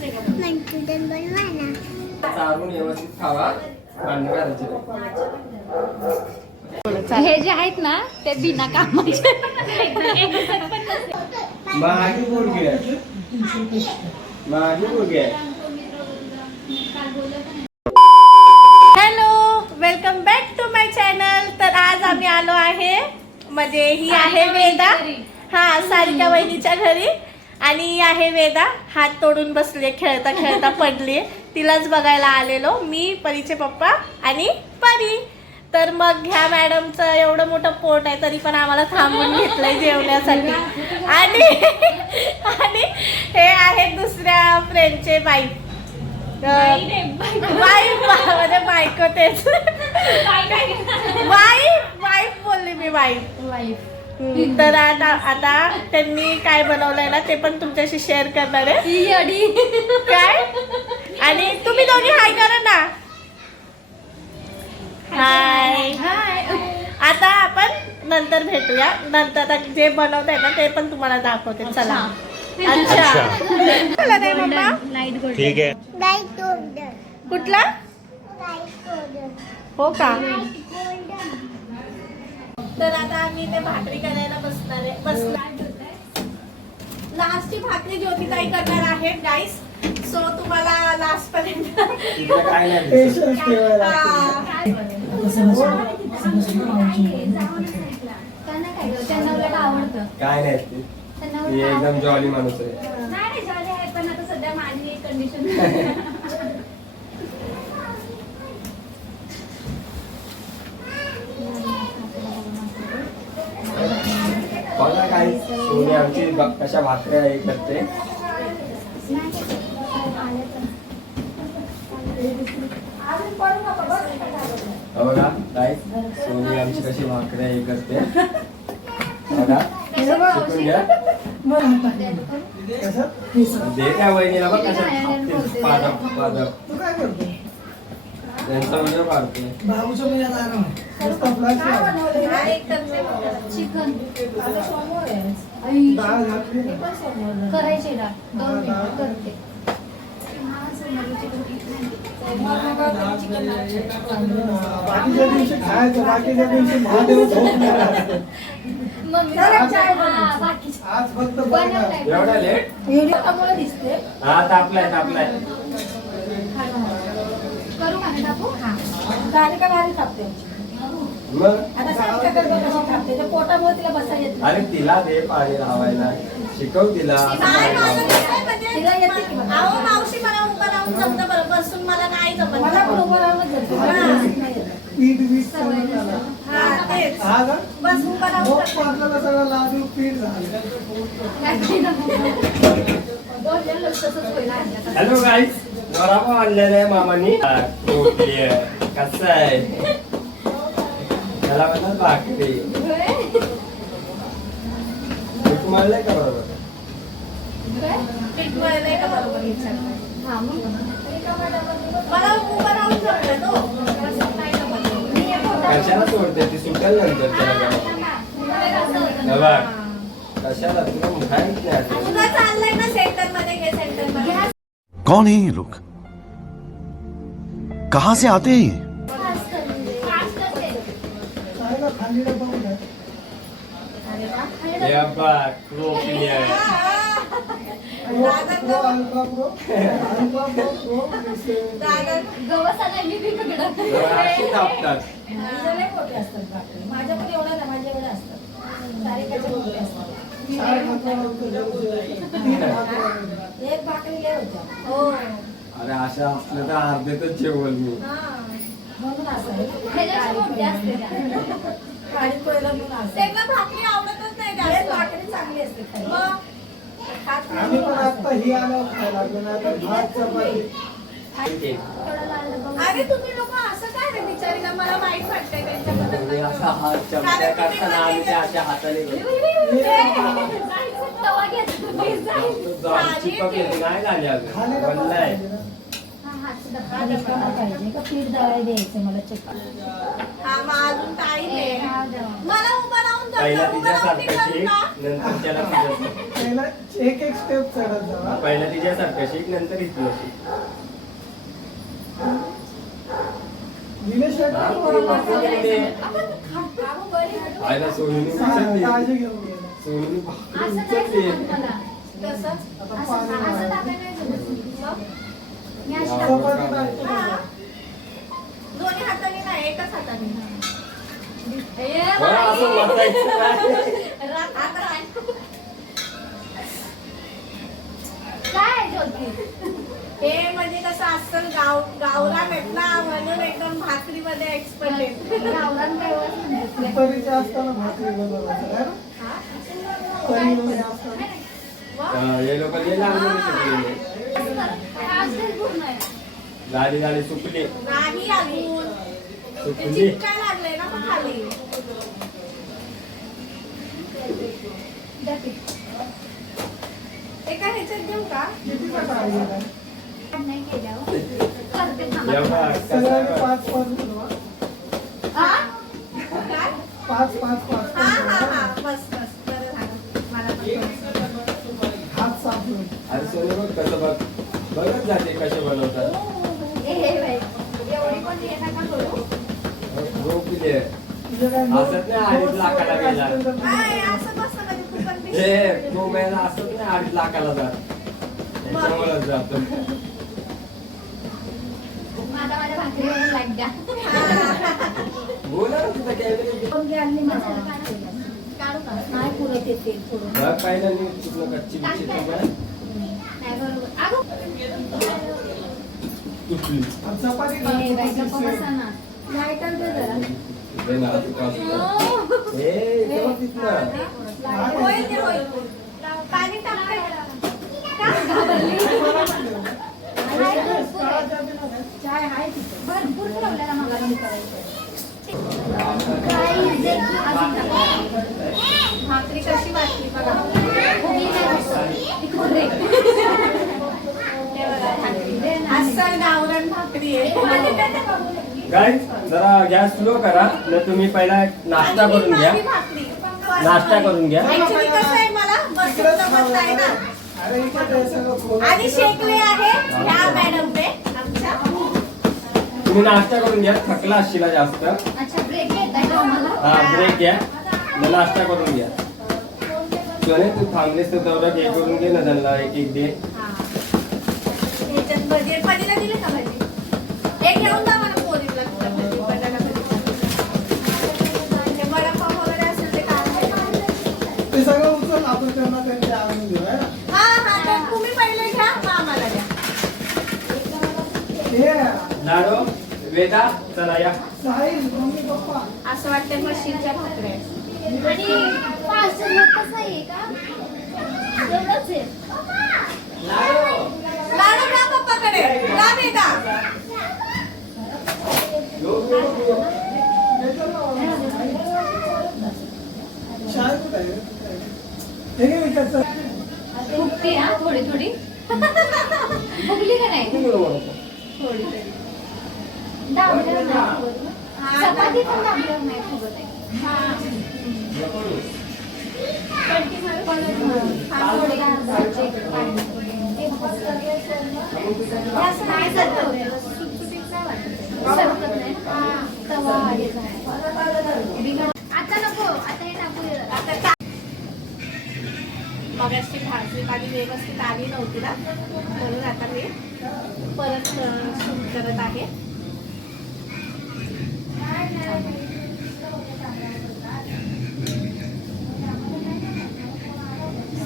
Manchurian बनवायला चारून व्यवस्थित खावा. भांडण करायचे हे जे आहेत ना ते बिना कामाचे. मागे बोलगे मागे बोलगे. Hello, welcome back to my channel. तर आज आम्ही आलो आहे, म्हणजे ही आहे वेदा. हा, सारिका वहिनीच्या घरी. आणि ही आहे वेदा, हात तोडून बसले, खेळता खेळता पडली. तिलाच बघायला आलेलो मी, परीचे पप्पा आणि परी. तर मग ह्या मॅडमचं एवढं मोठं पोट आहे तरी पण आम्हाला थांबून घेतलंय जेवण्यासाठी. आणि हे आहेत दुसऱ्या फ्रेंडचे वाईफ. म्हणजे बायको तेच. वाईफ बोलली मी, वाईफ. तर आता त्यांनी काय बनवलंय ना ते पण तुमच्याशी शेअर करणार आहे. काय? आणि तुम्ही दोघी हाय करा ना. हाय. आता आपण नंतर भेटूया. नंतर जे बनवत आहे ना ते पण तुम्हाला दाखवते. चला. अच्छा. चला नाही मम्मा. ठीक आहे. कुठला? हो का? तर आता आम्ही ते भाकरी करायला बसणार. लास्टची भाकरी ज्योतिताई करणार आहे गाईस. सो तुम्हाला लास्ट पर्यंत काय नाही काय नाही ती एकदम जॉली माणूस आहे. पण आता सध्या माझी कंडिशन. बघा काय सोनी आमची कशा भाकऱ्या हे करते. बघा काय सोनी आमची कशी भाकऱ्या हे करते. बघा शिकून घ्या. दे त्या वहिनीला बघ कशा पादप त्यांचा व्हिडिओ काढते. चिकन करायचे ना 2 मिनिट करते. बाकीच्या दिवशी खायचं, बाकीच्या दिवशी महादेव आज फक्त एवढा लेट दिसते. हा तापलाय करू का टाकू? सारिका भारी थापते. मग आता सारिका कशी थापते, ते पोटामुळे तिला बसायला येत नाही. अरे तिला दे पाणी लावायला, शिकव तिला. तिला येते की मला. अहो मावशी, मला उभं राहून जमतं बरं, बसून मला नाही जमत. मला पण उभं राहूनच जमतं. पीठ वीस सगळं हा, तेच. हा का? बस उभं राहून भोग पाडलं सगळं लादून पीठ झालं. हॅलो गाईस, वडापाव आणलेला आहे मामानी. कसं आहे त्याला म्हणतात भाकरी. पीठ मळलंय का बरोबर? पीठ मळलंय का बरोबर विचारलं. मला उभं राहून जमतं तो. कशाला सोडते ती, सुटेल नंतर त्याला. कशाला तुला मुखायच नाही. तुझं चाललंय ना सेंटर मध्ये, घे सेंटर मध्ये. कौन है ये लोग? कहाँ से आते हैं ये? खायला खालीला बघू द्या. हे बघ, क्रोपली आहे. Pro, alpha pro, alpha pro, pro, गवस आणायला मी तिकडं. अशी तापतात. माझ्या पण एवढं ना, माझ्या एवढं असतात. सारिकाच्या मोठे असतात. एक भाकरी लय होत्या. हो. अरे अशा असलं तर अर्धेतच जेवल मी. म्हणून असं ह्याच्यापेक्षा मोठे असते त्या. खाली पहिलं म्हणून असं. त्यांना भाकरी आवडतच नाही जास्त. भाकरी चांगली असते खाली. मग खात नाही. आम्ही पण आता ही आल्यावर खायला लागलो ना, आता भात चपाती. अरे तुम्ही लोक असं काय रे बिचारीला, मला वाईट वाटतंय त्यांच्याबद्दल. असा हात चमच्या करताना आम्ही त्या अशा हाताने तवा घेत तुम्ही. चिपक येते नाही झाली अगं. बनलाय पाहिजे का पीठ दळायला द्यायचं मला चक्की हा मग अजून टाइम आहे मला उभं राहून पहिला जाऊ, उभं राहून तिच्यासारखं मी करू शिक, का? नंतर त्याला तुझ्या पहिला एक एक स्टेप चढत जावा. पहिला तिच्यासारखं शिक, नंतर इथलं शिक. दिनेश हा, आयला सोनूने उचलली. काळजी घेऊन गेला. सोनूने भाकरी उचलली. कसं? आता पाणी या चपाती बघा. टाकतो हा. बघा. दोन्ही हाताने नाही एकच हाताने बरं, असं वाटायचं नाही. आता काय? काय ज्योती हे म्हणजे कसं अस्सल गावरान आहेत ना म्हणून एकदम भाकरीमध्ये एक्सपर्ट आहेत. गावरान काय परीचे असताना भाकरी बनवायचं है ना? परी वगैरे असताना. हे लोक लय लहान शिकलेले. लाली लाली सुकली नाही अजून ते सुकली. चिटकाय लागलंय ना मग खाली. एका ह्याच्यात देऊ का? कितीचा टाळ गेला? नाही केल्यावर करते थांबा. एवढा सगळ्यांनी कसा- 5 बनवा. हा? 5 हा हा हा बस बस बरं झालं मला पण थोडंसं. हात साफ होईल. अरे सोने बघ कसं बघ, बघत जाते कसे बनवतात. ए बाई, एवढी पण हे नका करू. झोपली आहे. तुझं काय असत नाही, 2.5 लाखाला गेला. काय असं बसतं कधी तू पण बी? हे तो महिना असत नाही 2.5 लाखाला जात, त्याच्यामुळेच जातो. माझ्या भाकरीवर लाईट द्या. बोला ना तिथं काय कोणती आणली मसाला काढू का? नाही पुरत येते थोडं. बघ पाहिलं मी कुठलं कच्ची बिच्ची तो बघ. नाही बरोबर. अगं. तुटली. चपाती ए बाई, टाकतो. गप्प बसा ना. लाईट आणते जरा. हे ना, तू काढ. हे, इथं बघ तिथनं. होईल ते होईल. पाणी टाकते. आहे भरपूर आहे. चाय आहे तिथे. भरपूर ठेवलेला मला नाही करायचं. काही जे की अजून टाकायचं. भाकरी कशी वाटली बघा. कोणी नाही बसत. तिकडून रे. अस्सल गावरान भाकरी आहे. गाईज जरा गॅस स्लो करा, न तुम्ही पहिला नाश्ता करून घ्या. आणि भाकरी. नाश्ता करून घ्या. Actually कसं आहे मला बसून जमत नाही ना. अरे इकडे ते सगळं खोल. आणि शेकले आहे ह्या मॅडमने आमच्या. तुम्ही नाश्ता करून घ्या, थकला असशील जास्त. अच्छा ब्रेक घेताय का आम्हाला? हा ब्रेक घ्या, मग नाश्ता करून घ्या. सोने तू थांबलेस तर तेवढं हे करून घे ना त्यांना एक एक दे. हा. ह्याच्यात भजी आहे. पनीला दिले का भजी? एक घेऊन जा मला पोरीला तुला भजी, बटाटा भजी. ते वडापाव वगैरे असेल ते काय? ते सगळं उचल आपण त्यांना त्यांचे आणून देऊ है ना? हा हा तर तुम्ही पहिले घ्या मग आम्हाला द्या. हे लाडो वेदा चला या. साहिल मम्मी पप्पा असं वाटतं मशीनच्या भाकऱ्या आहेत. आणि पार्सल कसं आहे का? एवढंच आहे. लाडू द्या पप्पाकडे. जा बेटा. शाळा कुठे आहे? हे घे विकतचं. फुगते हा थोडी थोडी. फुगली का नाही? थोडी तरी. दाबल्यावर नाही फुगत ना? चपाती पण दाबल्यावर नाही फुगत आहे. थोडी घालायची इकडे पाणी. असं नाही सरकत. सुटसुटीत नाही वाटत. सरकत नाही ना? तवा हे झाला. आता नको, आता हे टाकू. आता मगाशी भाजी पाणी व्यवस्थित आली नव्हती ना म्हणून आता मी परत सुरू करत आहे.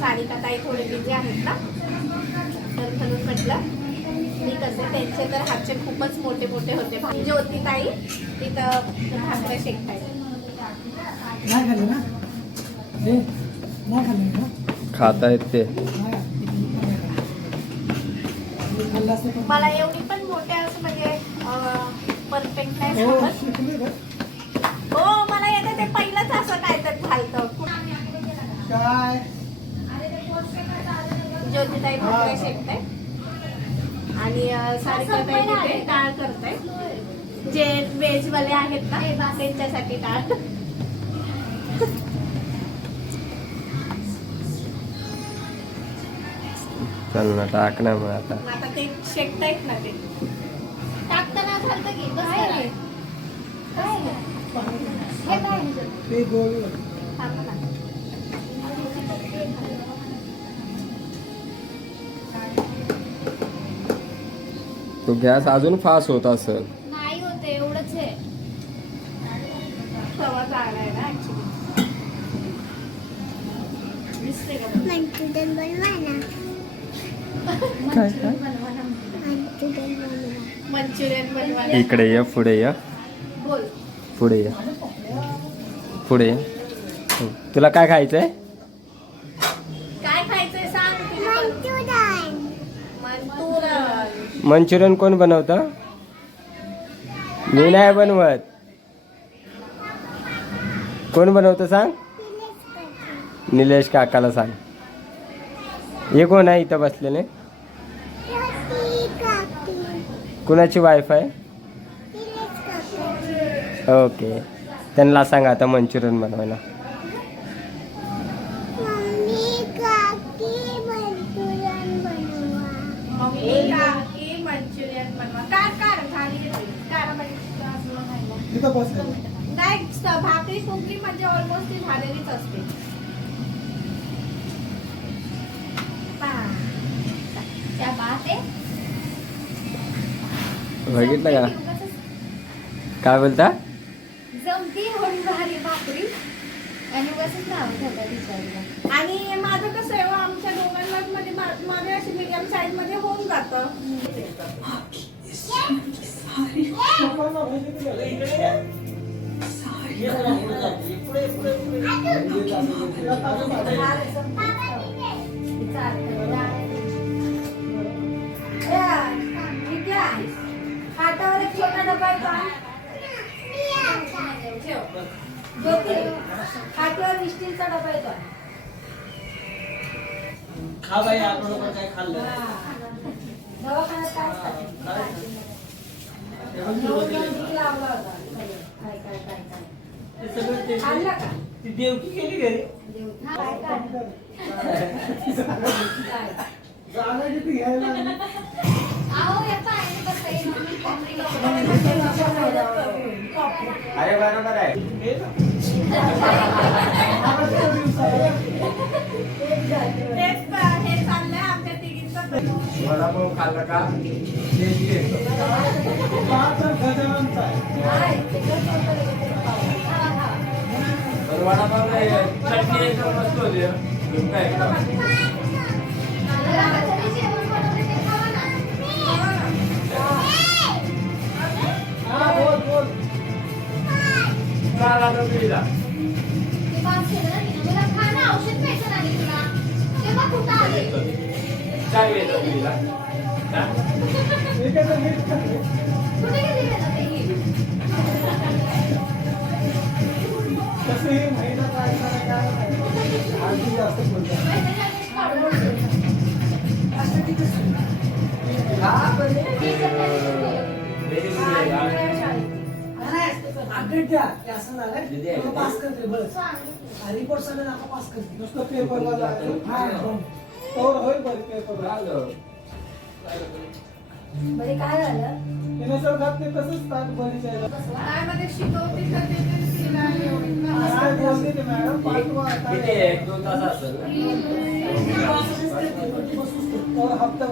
सारिका ताई थोडे बिझी आहेत ना तर म्हणून म्हटलं मी कसं त्यांचे तर हातचे खूपच मोठे मोठे होते. ज्योती ताई तिथं भाकऱ्या शेकतायत. नाही खाल्लं ना? हे नाही खाल्लं ना? खातायत ते. खाल्लं असतं पण. मला एवढी पण मोठे असं म्हणजे परफेक्ट नाही हो, समजत. शिकली का? हो मला येतं ते पहिलंच असं काय तर घालतं. काय ज्योतिताई भाकऱ्या शेकताय आणि आणि सारिका ताई तिथे डाळ करताय. जे व्हेज वाले आहेत ना त्यांच्यासाठी डाळ. चल ना टाक ना मग आता. आता ते शेकतायत ना ते. टाकताना झालं की बस काय हे काय ते गोल थांबा ना. तो गॅस अजून फास्ट होत असेल. नाही होते एवढंच आहे. तवा जागा आहे ना ऍक्च्युली. दिसते का? मंचुरियन बनवायला. इकडे ये, पुढे ये, बोल. पुढे ये, पुढे ये. तुला काय खायचंय? काय खायचंय सांग. मंचुरियन. मंचुरियन कोण बनवतं? मी नाही बनवत. कोण बनवतं सांग? निलेश काकाला सांग. हे कोण आहे इथं बसलेले? कुणाची वाईफ आहे? ओके, त्यांना सांग आता मंचुरियन बनवायला. मम्मी काकी मंचुरियन बनवा. कार झाली तिथं बस. नाही भाकरी कुंकी म्हणजे ऑलमोस्ट ती झालेलीच असते. त्या बात आहे. बघितलं का? काय बोलता? जमती एवढी भारी भाकरी आणि बसच नाव ठेवलं विचारलं. आणि माझं कसं आहे हो, आमच्या दोघांना मध्ये माझ्या अशी मीडियम साईज मध्ये होऊन जातं. हातावर एक छोटा डबा आहे का? ज्योती, हातावर स्टीलचा डबा येतो. खा बाई आपण काय खाल्लं. दवाखान्यात काय असतं? लावला होता. खाल्लं का? ती देवकी गेली घरी. काय काय? जागा किती घ्यायला लागली. आहो या पायाने बसता येईल मम्मी कोंबडी अरे बरोबर आहे. हे ना. हे चाललंय आमच्या तिघींचं. मला पण खाल्लं का? गजाननचा आहे. पण वडापाव नाही, चटणी एकदम मस्त होती. काय? हा, बोल बोल. चाल आता पिढीला. औषध प्यायचं नाही तुला तेव्हा कुठं आले काय वेळेला पिढीला? हे कसं नीट खाल्लं. कुठे गेली गेलं ते कसं हे महिना काय आधी जास्त बोलतात. अपडेट द्या की असं झालंय. तुला पास करते बस. रिपोर्ट सगळं नका पास करते. नुसतं पेपरला होईल बरं पेपर. म्हणजे काय झालं? तिने जर घात ते तसंच ताट बरीच आहे. शाळेमध्ये शिकवते तर ते तिला एवढं. असं काय बोलते ते मॅडम पाठवा आता. किती 1-2 तास असेल ना? हप्ता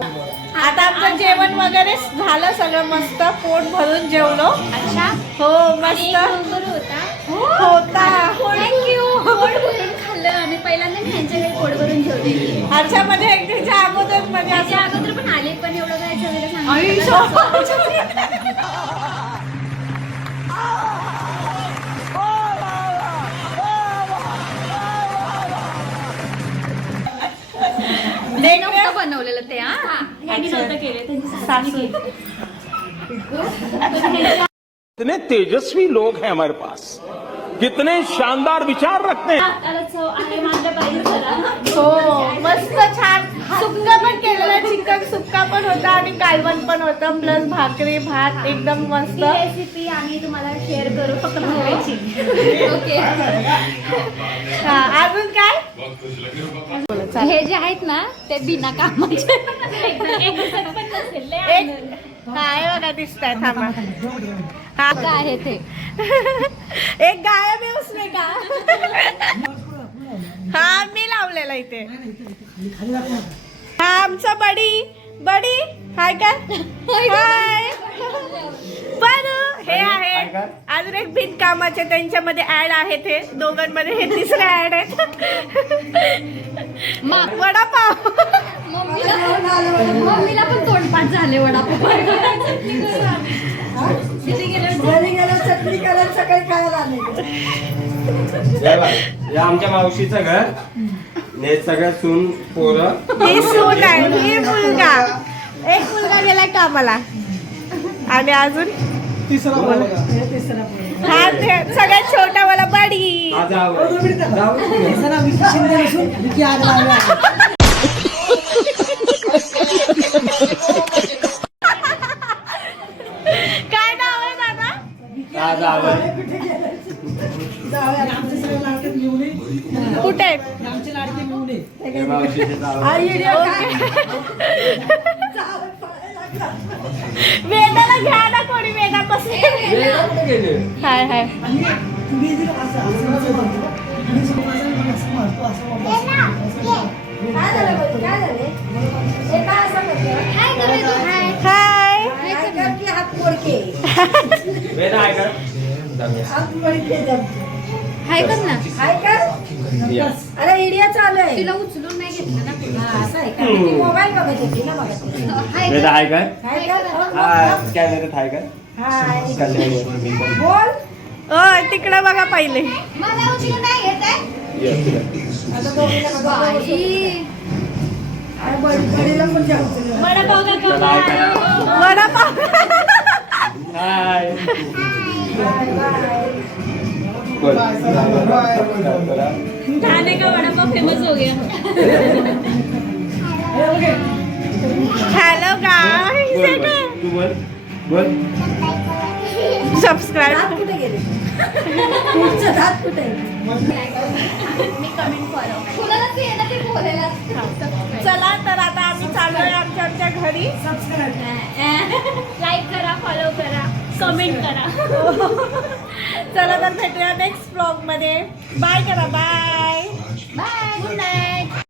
आता आमचं जेवण वगैरे झालं सगळं मस्त. पोट भरून जेवलो. अच्छा हो मस्त होता होता. थँक्यू पोट भरून खाल्लं आम्ही पहिल्यांदा मी ह्यांच्याकडे पोट भरून ठेवलेली ह्याच्यामध्ये एक त्याच्या अगोदर म्हणजे त्याच्या असं अगोदर पण आले पण एवढं काय सगळं आई सांगितलं नव्हतं बनवलेलं ते हा ह्यांनी नव्हतं केले त्यांची इतने तेजस्वी लोग हैं हमारे पास, कितने शानदार विचार रखते हैं. हाताला चव आहे माझ्या बाई जरा. हो मस्त छान सुक्का पण केलेलं चिकन सुक्का पण होता आणि कालवण पण होतं प्लस भाकरी भात एकदम मस्त. ही रेसिपी आम्ही तुम्हाला शेअर करू फक्त बनवायची. ओके. हा अजून काय हे जे आहेत ना ते बिना कामाचे एक दिवसात पण नसेल, लय एक आनंद. हा हे बघा दिसतंय थांबा हा काय आहे ते एक गायब आहे उसमें का हा मी लावलेला इथे खाली दाखव ना. हा आमचा बडी बडी हाय का हाय बरं हे आहे अजून एक बिनकामाचे त्यांच्यामध्ये ऍड आहेत हे दोघांमध्ये हे तिसरे ऍड आहेत वडापाव मम्मीला पण तोंडपाठ झाले वडापाव. घरी गेलो चटणी करायला सकाळी खायला आले हे आमच्या मावशीचं घर ने सगळ्या सून पोरं ही सून आहे ही मुलगा एक मुलगा गेला कामाला आणि अजून तिसरा बोल हा ते सगळ्यात छोटा वाला बडी माझा आवड जाऊ चला विकी शिंदे नसून विकी आग लावला. काय नाव आहे दादा माझा आवड आमचे सगळे लाडके मिळून ये. कुठे आहेत आमचे लाडके मिळून ये. हे मावशीचं आवड वेदाला घ्या ना कोणी वेदापासून कुठे गेले हाय हाय आणि तुम्ही जर असं म्हणतो आणि समाजाला असं म्हणतो असं म्हणतो काय झालं बाई, काय झाले हे काय असं करतं? हाय गं तू हाय. हाय काय कर की हात मोडके वेद आहे का जाऊया. हात मोडके जम. हाय कर ना. हाय कर या. अरे व्हिडिओ चालू आहे तिला उचलून नाही घेतलं ना पुन्हा. हा, असं आहे का ती मोबाईल बघत होती ना बघत हाय वेद कर. आहे काय हाय कर हा कॅमेऱ्यात आहे काय हाय कल्याण मी पण बोल ओ तिकडे बघा पहिले मला उचलून नाही घेत आहे. येतो. आता दोघीला बघा, बघा, बघा. बाई. अरे बडीला पण जाऊ वडापाव का चला, हाय करा. वडापाव हाय बाय बाय बोल. खाने का वडापाव फेमस हो गया. हॅलो बोल, बोल. गाय तू बोल बोल सबस्क्राईब दात कुठे गेले तुमचं दात कुठे मी कमेंट फॉलो. कुणालाच ये ना ते बोलायला. चला तर आता आम्ही चाललोय आमच्या आमच्या घरी लाईक करा, फॉलो करा, कमेंट करा. चला तर भेटूया नेक्स्ट ब्लॉग मध्ये बाय करा बाय बाय. Good night.